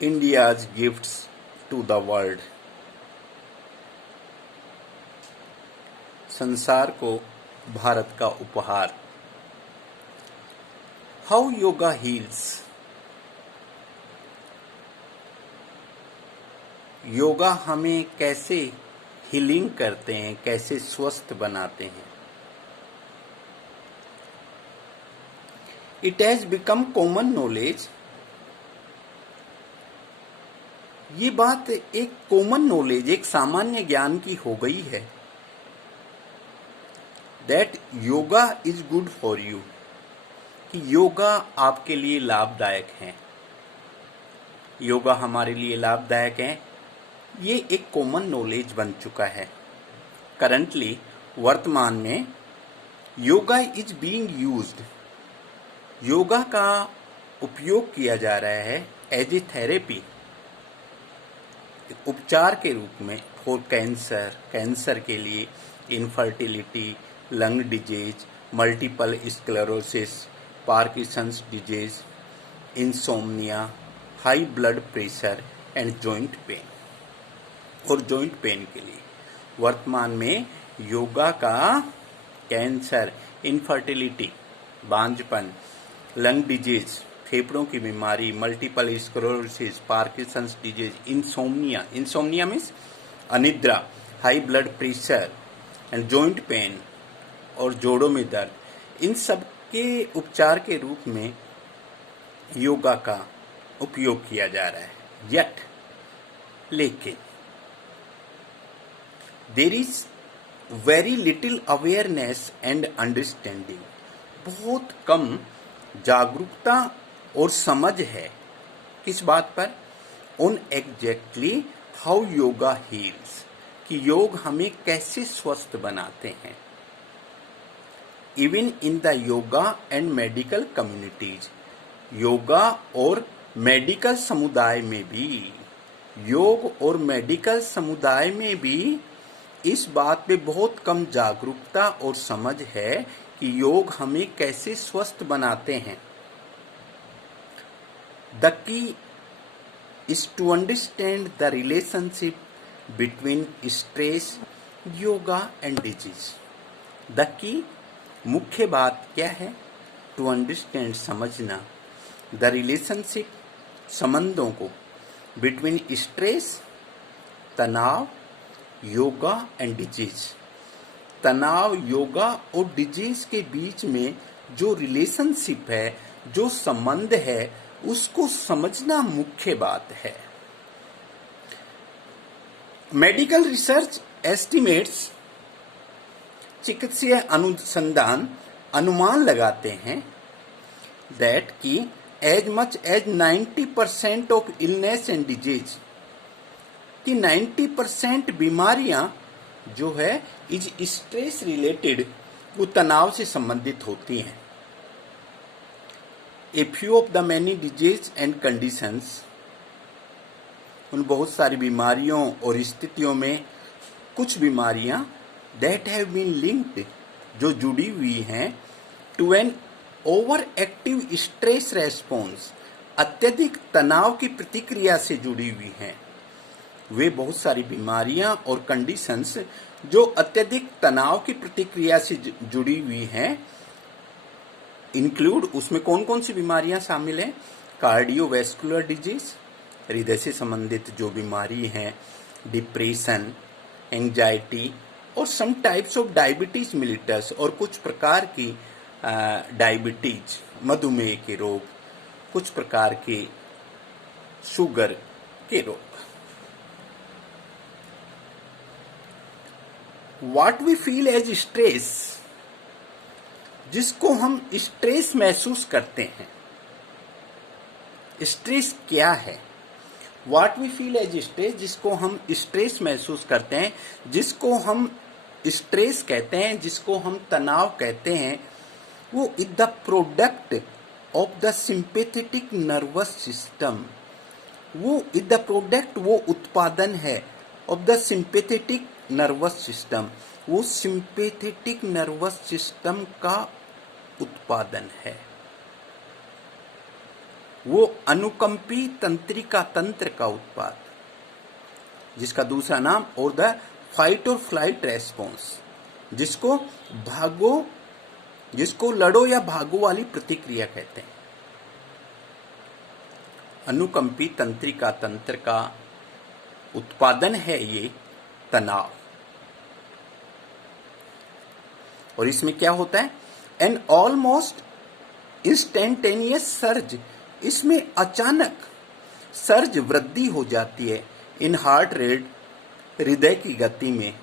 India's gifts to the world. संसार को भारत का उपहार. How yoga heals. योगा हमें कैसे हीलिंग करते हैं, कैसे स्वस्थ बनाते हैं. It has become common knowledge. ये बात एक कॉमन नॉलेज, एक सामान्य ज्ञान की हो गई है that yoga is good for you, कि योगा आपके लिए लाभदायक है. योगा हमारे लिए लाभदायक है, ये एक कॉमन नॉलेज बन चुका है. करंटली वर्तमान में yoga is being used, yoga का उपयोग किया जा रहा है एज ए थेरेपी, उपचार के रूप में फॉर कैंसर के लिए, infertility, lung disease, multiple sclerosis, Parkinson's disease, insomnia, high blood pressure and joint pain. और जॉइंट पेन के लिए वर्तमान में योगा का कैंसर, इनफर्टिलिटी, बांझपन, लंग डिजीज, फेफड़ों की बीमारी, multiple sclerosis, Parkinson's disease, insomnia means अनिद्रा, high blood pressure and joint pain और जोड़ों में दर्द, इन सब के उपचार के रूप में योगा का उपयोग किया जा रहा है. लेकिन there is very little awareness and understanding, बहुत कम जागरूकता और समझ है. किस बात पर? On exactly how yoga heals, कि योग हमें कैसे स्वस्थ बनाते हैं. Even in the yoga and medical communities, yoga और मेडिकल समुदाय में भी, योग और मेडिकल समुदाय में भी इस बात पे बहुत कम जागरूकता और समझ है कि योग हमें कैसे स्वस्थ बनाते हैं. The key is to understand the relationship between stress, yoga and disease. The key, मुख्य बात क्या है? To understand, समझना, the relationship, संबंधों को, between stress, तनाव, योगा and disease. तनाव, योगा और डिजीज के बीच में जो रिलेशनशिप है, जो संबंध है, उसको समझना मुख्य बात है. मेडिकल रिसर्च एस्टिमेट्स, चिकित्सीय अनुसंधान अनुमान लगाते हैं दैट कि as much as 90% of illness and disease, कि 90% बीमारियां जो है इज स्ट्रेस रिलेटेड, वो तनाव से संबंधित होती हैं. A few of the many disease and conditions, उन बहुत सारी बीमारियों और स्थितियों में कुछ बीमारियां दैट हैव बीन लिंक्ड, जो जुड़ी हुई हैं, to an over active stress response, अत्यधिक तनाव की प्रतिक्रिया से जुड़ी हुई हैं. वे बहुत सारी बीमारियां और कंडीशंस जो अत्यधिक तनाव की प्रतिक्रिया से जुड़ी हुई हैं, इंक्लूड, उसमें कौन कौन सी बीमारियां शामिल हैं? कार्डियोवैस्कुलर डिजीज, हृदय से संबंधित जो बीमारी हैं, डिप्रेशन, एंजाइटी और some types of diabetes mellitus, और कुछ प्रकार की डायबिटीज, मधुमेह के रोग, कुछ प्रकार के शुगर के रोग. What we feel as stress, जिसको हम स्ट्रेस महसूस करते हैं. स्ट्रेस क्या है? What we feel as stress, जिसको हम स्ट्रेस महसूस करते हैं, जिसको हम स्ट्रेस कहते हैं, जिसको हम तनाव कहते हैं, वो is the product of the sympathetic nervous system. वो इज द प्रोडक्ट, वो उत्पादन है of the sympathetic nervous system, वो सिंपैथेटिक नर्वस सिस्टम का उत्पादन है. वो अनुकंपी तंत्रिका तंत्र का उत्पाद, जिसका दूसरा नाम और द फाइट और फ्लाइट रेस्पॉन्स, जिसको लड़ो या भागो वाली प्रतिक्रिया कहते हैं। अनुकंपी तंत्रिका तंत्र का उत्पादन है ये तनाव। और इसमें क्या होता है? एन ऑलमोस्ट इंस्टेंटेनियस सर्ज, इसमें अचानक सर्ज वृद्धि हो जाती है इन हार्ट रेट, हृदय की गति में,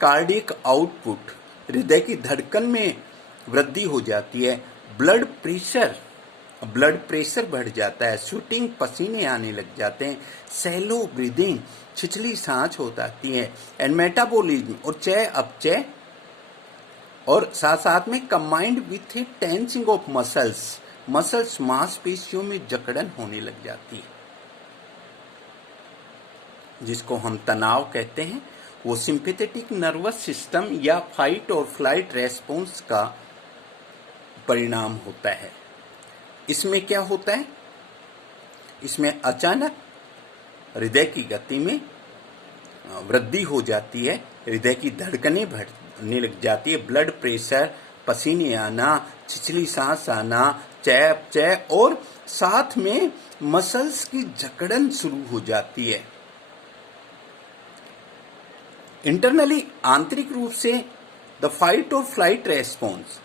कार्डियक आउटपुट, हृदय की धड़कन में वृद्धि हो जाती है, ब्लड प्रेशर बढ़ जाता है, शूटिंग पसीने आने लग जाते हैं, सैलो ब्रीदिंग, छिछली सांस हो जाती है, एंड मेटाबॉलिज्म और चय अपचय, और साथ साथ में combined with tensing of muscles मांसपेशियों में जकड़न होने लग जाती है, जिसको हम तनाव कहते हैं। वो सिंपैथेटिक नर्वस सिस्टम या फाइट और फ्लाइट रेस्पॉन्स का परिणाम होता है। इसमें क्या होता है? इसमें अचानक हृदय की गति में वृद्धि हो जाती है, हृदय की धड़कनें बढ़ने लग जाती है, ब्लड प्रेशर, पसीने आना, छिछली सांस आना, चय और साथ में मसल्स की जकड़न शुरू हो जाती है। इंटरनली, आंतरिक रूप से द फाइट और फ्लाइट रेस्पॉन्स,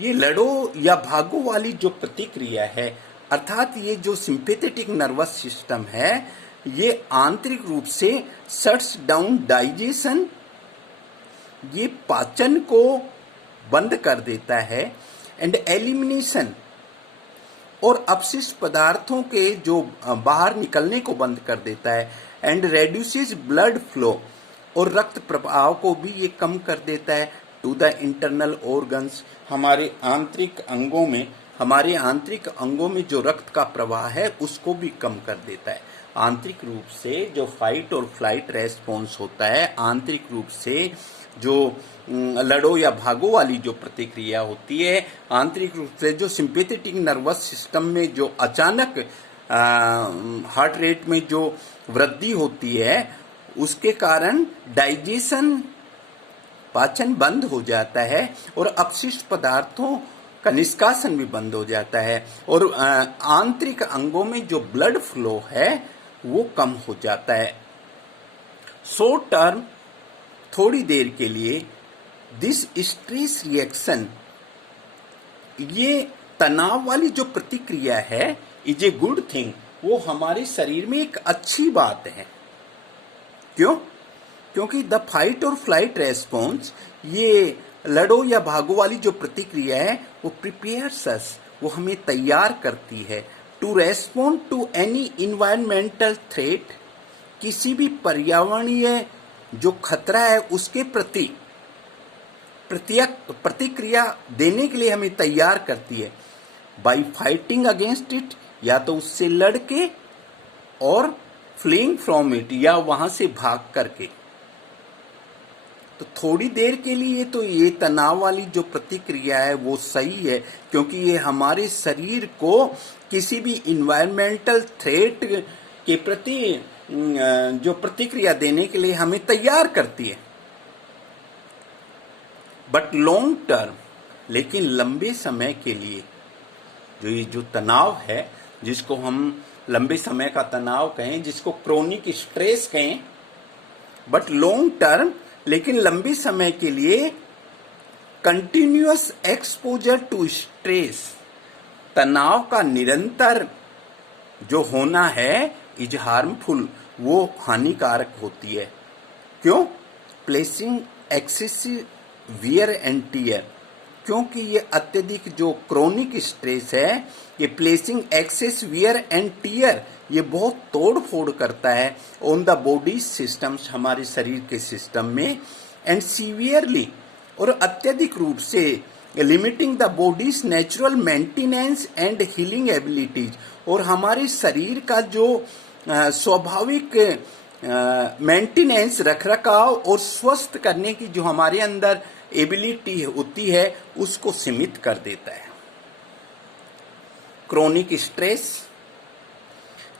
ये लड़ो या भागो वाली जो प्रतिक्रिया है, अर्थात ये जो सिंपैथेटिक नर्वस सिस्टम है, ये आंतरिक रूप से शट्स डाउन डाइजेशन, ये पाचन को बंद कर देता है, एंड एलिमिनेशन, और अपशिष्ट पदार्थों के जो बाहर निकलने को बंद कर देता है, एंड रेड्यूसेस ब्लड फ्लो, और रक्त प्रवाह को भी ये कम कर देता है टू द इंटरनल ऑर्गन्स, हमारे आंतरिक अंगों में जो रक्त का प्रवाह है उसको भी कम कर देता है। आंतरिक रूप से जो फाइट और फ्लाइट रेस्पॉन्स होता है, आंतरिक रूप से जो लड़ो या भागो वाली जो प्रतिक्रिया होती है, आंतरिक रूप से जो सिंपैथेटिक नर्वस सिस्टम में जो अचानक हार्ट रेट में जो वृद्धि होती है, उसके कारण डाइजेशन, पाचन बंद हो जाता है, और अपशिष्ट पदार्थों का निष्कासन भी बंद हो जाता है, और आंतरिक अंगों में जो ब्लड फ्लो है वो कम हो जाता है। शॉर्ट टर्म, थोड़ी देर के लिए, दिस स्ट्रेस रिएक्शन, ये तनाव वाली जो प्रतिक्रिया है, इज ए गुड थिंग, वो हमारे शरीर में एक अच्छी बात है। क्यों? क्योंकि द फाइट और फ्लाइट रेस्पॉन्स, ये लड़ो या भागो वाली जो प्रतिक्रिया है, वो प्रिपेयर्स अस, वो हमें तैयार करती है to respond to any environmental threat, किसी भी पर्यावरणीय जो खतरा है उसके प्रति प्रतिक्रिया देने के लिए हमें तैयार करती है, बाय फाइटिंग अगेंस्ट इट, या तो उससे लड़के, और फ्लीइंग फ्रॉम इट, या वहां से भाग करके। तो थोड़ी देर के लिए तो ये तनाव वाली जो प्रतिक्रिया है वो सही है, क्योंकि ये हमारे शरीर को किसी भी इन्वायरमेंटल थ्रेट के प्रति जो प्रतिक्रिया देने के लिए हमें तैयार करती है। बट लॉन्ग टर्म, लेकिन लंबे समय के लिए ये जो तनाव है, जिसको हम लंबे समय का तनाव कहें, जिसको क्रोनिक स्ट्रेस कहें, बट लॉन्ग टर्म, लेकिन लंबे समय के लिए, कंटिन्यूअस एक्सपोजर टू स्ट्रेस, तनाव का निरंतर जो होना है, इज हार्मफुल, वो हानिकारक होती है। क्यों? Placing excessive wear and tear, क्योंकि ये अत्यधिक जो क्रोनिक स्ट्रेस है, ये placing excess wear and tear, ये बहुत तोड़ फोड़ करता है ऑन द बॉडी सिस्टम्स, हमारे शरीर के सिस्टम में, एंड सीवियरली, और अत्यधिक रूप से limiting the bodies natural maintenance and healing abilities, और हमारे शरीर का जो स्वाभाविक मेंटेनेंस, रखरखाव और स्वस्थ करने की जो हमारे अंदर एबिलिटी होती है, उसको सीमित कर देता है। क्रोनिक स्ट्रेस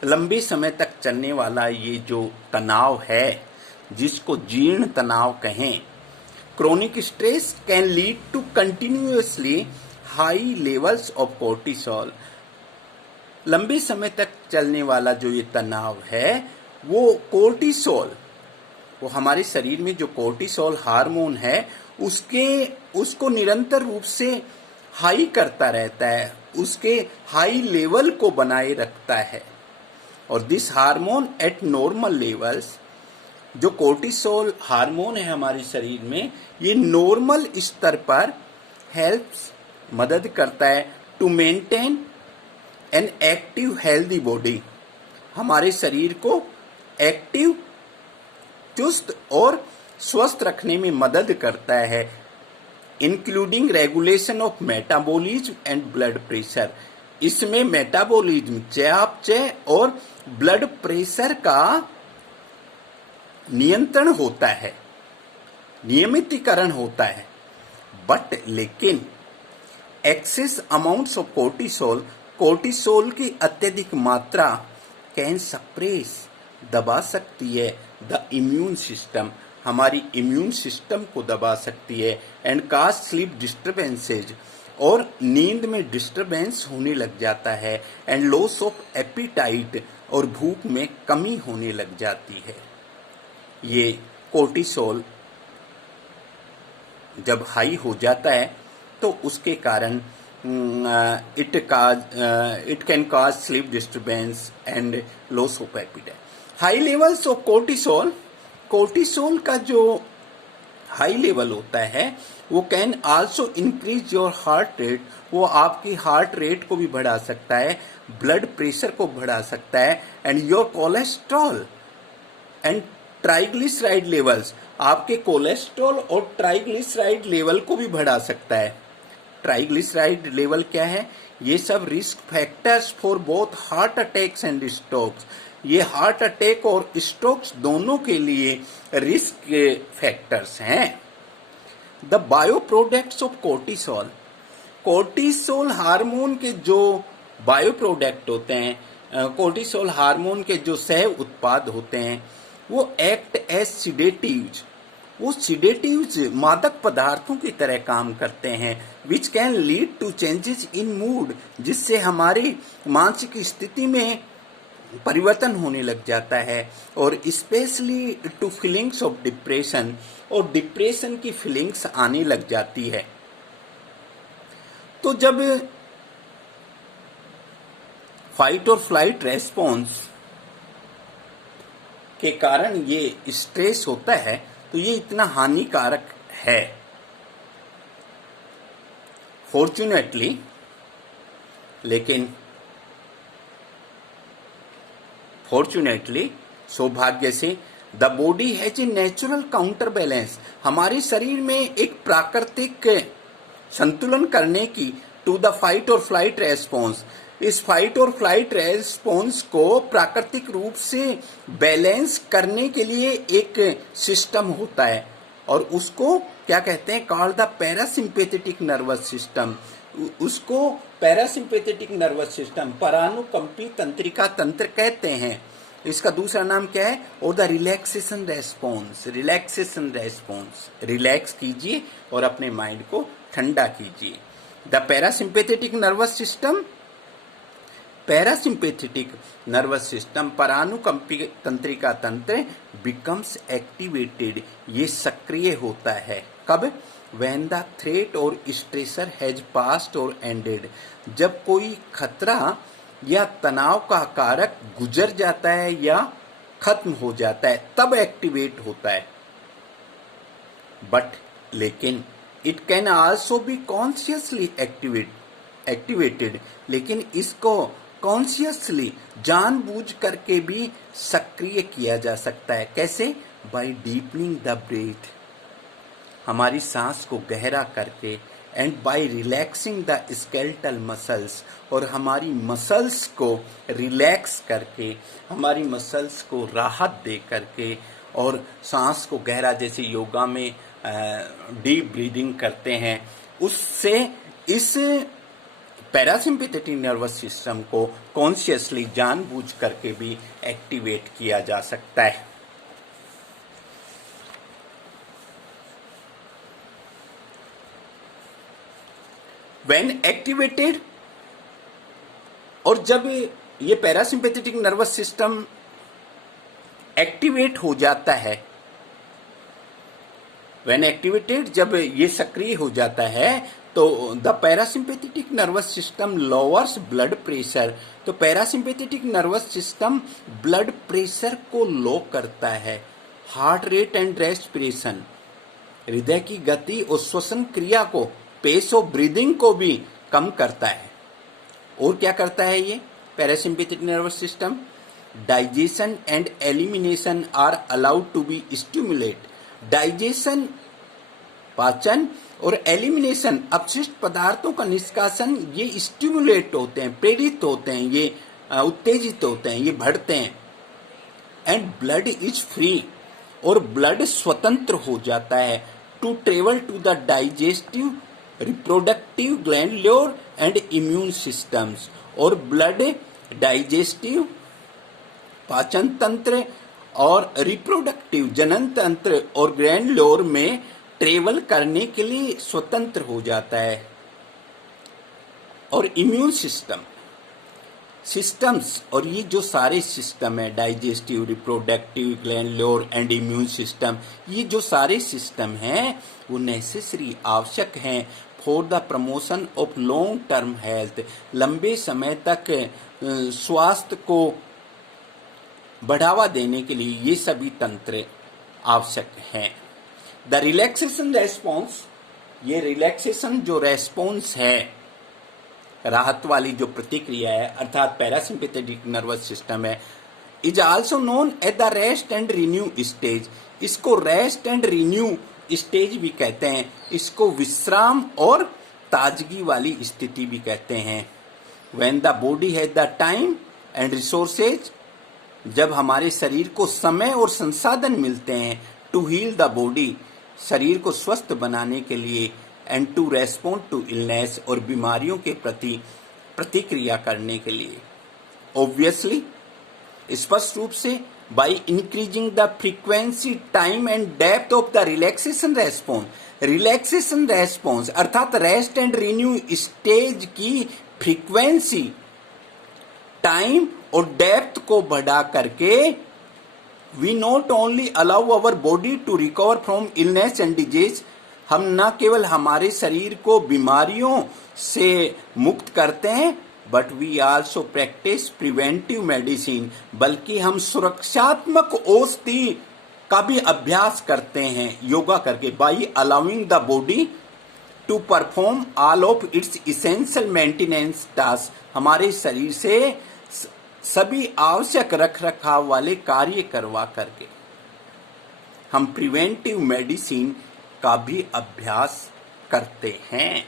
लंबे समय तक चलने वाला ये जो तनाव है, जिसको जीर्ण तनाव कहें, chronic stress can lead to continuously high levels of cortisol. लंबे समय तक चलने वाला जो ये तनाव है वो कोर्टिसोल, वो हमारे शरीर में जो कोर्टिसोल हार्मोन है उसको निरंतर रूप से हाई करता रहता है, उसके हाई लेवल को बनाए रखता है। और this hormone eight normal levels, जो कोर्टिसोल हार्मोन है हमारे शरीर में, ये नॉर्मल स्तर पर हेल्प्स, मदद करता है to maintain an active healthy body, हमारे शरीर को एक्टिव, चुस्त और स्वस्थ रखने में मदद करता है, including regulation of metabolism and blood pressure. इसमें मेटाबॉलिज्म, चयापचय और ब्लड प्रेशर का नियंत्रण होता है, नियमितीकरण होता है। बट लेकिन excess amounts of cortisol, cortisol की अत्यधिक मात्रा कैन सप्रेस, दबा सकती है द इम्यून सिस्टम, हमारी इम्यून सिस्टम को दबा सकती है, एंड काज स्लीप डिस्टर्बेंसेज, और नींद में डिस्टर्बेंस होने लग जाता है, एंड लॉस ऑफ एपिटाइट, और भूख में कमी होने लग जाती है। ये कोर्टिसोल जब हाई हो जाता है तो उसके कारण it can cause sleep disturbance and loss of appetite. High levels of cortisol, cortisol का जो हाई लेवल होता है वो can also increase your heart rate, वो आपकी हार्ट रेट को भी बढ़ा सकता है, ब्लड प्रेशर को बढ़ा सकता है, and your cholesterol and triglyceride levels, आपके कोलेस्ट्रॉल और ट्राइग्लिसराइड लेवल को भी बढ़ा सकता है। ट्राइग्लिसराइड लेवल क्या है? ये सब risk factors for both heart attacks and strokes, ये हार्ट अटैक और स्ट्रोक्स दोनों के लिए रिस्क फैक्टर्स हैं। The bio products of cortisol, cortisol hormone के जो बायो प्रोडक्ट होते हैं, कोर्टिसोल हार्मोन के जो सह उत्पाद होते हैं, वो एक्ट एज सिडेटिव्स, वो सिडेटिव्स मादक पदार्थों की तरह काम करते हैं, which can lead to changes in mood, जिससे हमारी मानसिक स्थिति में परिवर्तन होने लग जाता है, और specially to feelings of depression, और डिप्रेशन की फीलिंग्स आने लग जाती है। तो जब फाइट और फ्लाइट रेस्पॉन्स के कारण ये स्ट्रेस होता है तो ये इतना हानिकारक है। फॉर्चुनेटली, लेकिन फॉर्चुनेटली, सौभाग्य से, the body has a natural counter balance, हमारे शरीर में एक प्राकृतिक संतुलन करने की, टू द फाइट और फ्लाइट रेस्पॉन्स, इस फाइट और फ्लाइट रेस्पॉन्स को प्राकृतिक रूप से बैलेंस करने के लिए एक सिस्टम होता है, और उसको क्या कहते हैं? Called the parasympathetic nervous system, उसको पैरासिम्पैथेटिक नर्वस सिस्टम, परानुकंपी तंत्रिका तंत्र कहते हैं। इसका दूसरा नाम क्या है? और the relaxation response, relaxation response, relax कीजिए और अपने माइंड को ठंडा कीजिए। The parasympathetic nervous system, parasympathetic nervous system, परानुकंपी तंत्रिका तंत्र, बिकम्स एक्टिवेटेड, ये सक्रिय होता है कब? When the threat और stressor has passed और ended, जब कोई खतरा या तनाव का कारक गुजर जाता है या खत्म हो जाता है, तब एक्टिवेट होता है। बट लेकिन it can also be consciously activated, लेकिन इसको कॉन्शियसली, जानबूझ करके भी सक्रिय किया जा सकता है। कैसे? बाय डीपनिंग द ब्रीथ, हमारी सांस को गहरा करके, and by relaxing the skeletal muscles, और हमारी मसल्स को रिलैक्स करके, हमारी मसल्स को राहत दे करके, और सांस को गहरा, जैसे योगा में डीप ब्रीदिंग करते हैं, उससे इस पैरासिम्पैथेटिक नर्वस सिस्टम को कॉन्शियसली जानबूझ करके भी एक्टिवेट किया जा सकता है। When activated, और जब ये पैरासिम्पैथेटिक नर्वस सिस्टम एक्टिवेट हो जाता है, When activated, जब ये सक्रिय हो जाता है तो the parasympathetic nervous system lowers blood pressure, तो parasympathetic nervous system blood pressure को लो करता है। हार्ट रेट एंड रेस्पिरेशन, हृदय की गति और श्वसन क्रिया को, पेस ऑफ ब्रीदिंग को भी कम करता है। और क्या करता है ये parasympathetic nervous system? Digestion and elimination are allowed to be stimulate. Digestion, पाचन, और एलिमिनेशन, अपशिष्ट पदार्थों का निष्कासन, ये स्टिमुलेट होते हैं, प्रेरित होते हैं, ये उत्तेजित होते हैं, ये बढ़ते हैं। एंड ब्लड इज फ्री, और ब्लड स्वतंत्र हो जाता है to travel to the digestive, reproductive, glandular and immune systems, और ब्लड डाइजेस्टिव, पाचन तंत्र, और रिप्रोडक्टिव, जनन तंत्र, और ग्लैंडुलर में ट्रेवल करने के लिए स्वतंत्र हो जाता है। और इम्यून सिस्टम्स, और ये जो सारे सिस्टम है, digestive, reproductive, glandular and immune system, ये जो सारे सिस्टम हैं वो नेसेसरी, आवश्यक हैं for the promotion of long term health, लंबे समय तक स्वास्थ्य को बढ़ावा देने के लिए ये सभी तंत्र आवश्यक हैं। द रिलैक्सेशन रेस्पॉन्स, ये रिलैक्सेशन जो रेस्पॉन्स है, राहत वाली जो प्रतिक्रिया है, अर्थात पैरासिम्पैथेटिक नर्वस सिस्टम है, is also known as the rest and renew stage. इसको रेस्ट एंड रिन्यू स्टेज भी कहते हैं, इसको विश्राम और ताजगी वाली स्थिति भी कहते हैं। When the body has the time and resources, जब हमारे शरीर को समय और संसाधन मिलते हैं, टू हील द बॉडी, शरीर को स्वस्थ बनाने के लिए, and to respond to illness, और बीमारियों के प्रति प्रतिक्रिया करने के लिए। ऑब्वियसली, स्पष्ट रूप से, by increasing the frequency, time and depth of the relaxation response. Relaxation response अर्थात रेस्ट एंड रिन्यू स्टेज की फ्रीक्वेंसी, टाइम और डेप्थ को बढ़ा करके we not only allow our body to recover from illness and disease, हम न केवल हमारे शरीर को बीमारियों से मुक्त करते हैं, but we also practise preventive medicine, बल्कि हम सुरक्षात्मक औषधि का भी अभ्यास करते हैं योगा करके। By allowing the body to perform all of its essential maintenance task, हमारे शरीर से सभी आवश्यक रख रखाव वाले कार्य करवा करके हम प्रिवेंटिव मेडिसिन का भी अभ्यास करते हैं।